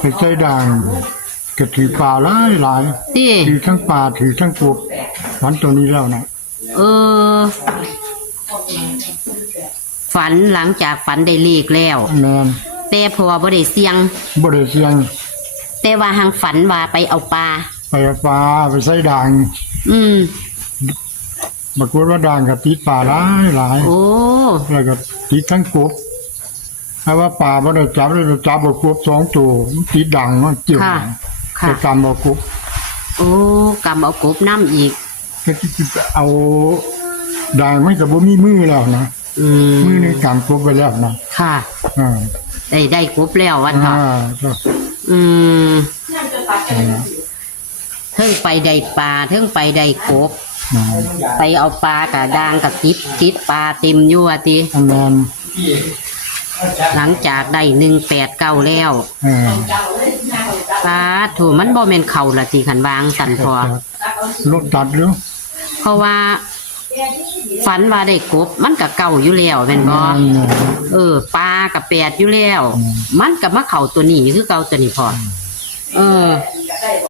ไปใช้ด่างกระถือปลาหลาย ที่ ถือทั้งปลาถือทั้งกบฝันตัวนี้แล้วนะ เออ ฝันหลังจากฝันได้เลขแล้ว แมน แต่พอบ่ได้เสียง บ่ได้เสียง แต่ว่าหังฝันว่าไปเอาปลา ไปเอาปลาไปใช้ด่าง อืม ปรากฏว่าด่างกับติดปลาหลาย โอ้ แล้วก็ติดทั้งกบถ้าว่าปลาบ่ได้จับเลยจับเอากบ2ตัวมันติดด่างมันเกี่ยว ค่ะ ค่ะ ไปกำเอากบ โอ้กำเอากบน้ำอีก ก็เอาด่างมันก็บ่มีมือแล้วนะ อืม มือนี่กำกบไปแล้วนะ ค่ะ อ่า ได้กบแล้ววันเถาะ ก็ อืมเทิงไปได้ปลาเทิงไปได้กบ ไปเอาปลากับดางกับติดปลาเต็มอยู่อะติ อันนั้น หลังจากได้189แล้ว เออ ปลาถูมันบ่แม่นเข่าละติขันวางสันพอ รถตัดอยู่ เพราะว่า ฝันว่าได้กบ มันกับเก่าอยู่แล้วแม่นบ่ปลากับ8อยู่แล้ว มันกับมาเข่าตัวนี้คือเก่าตัวนี้พอเออ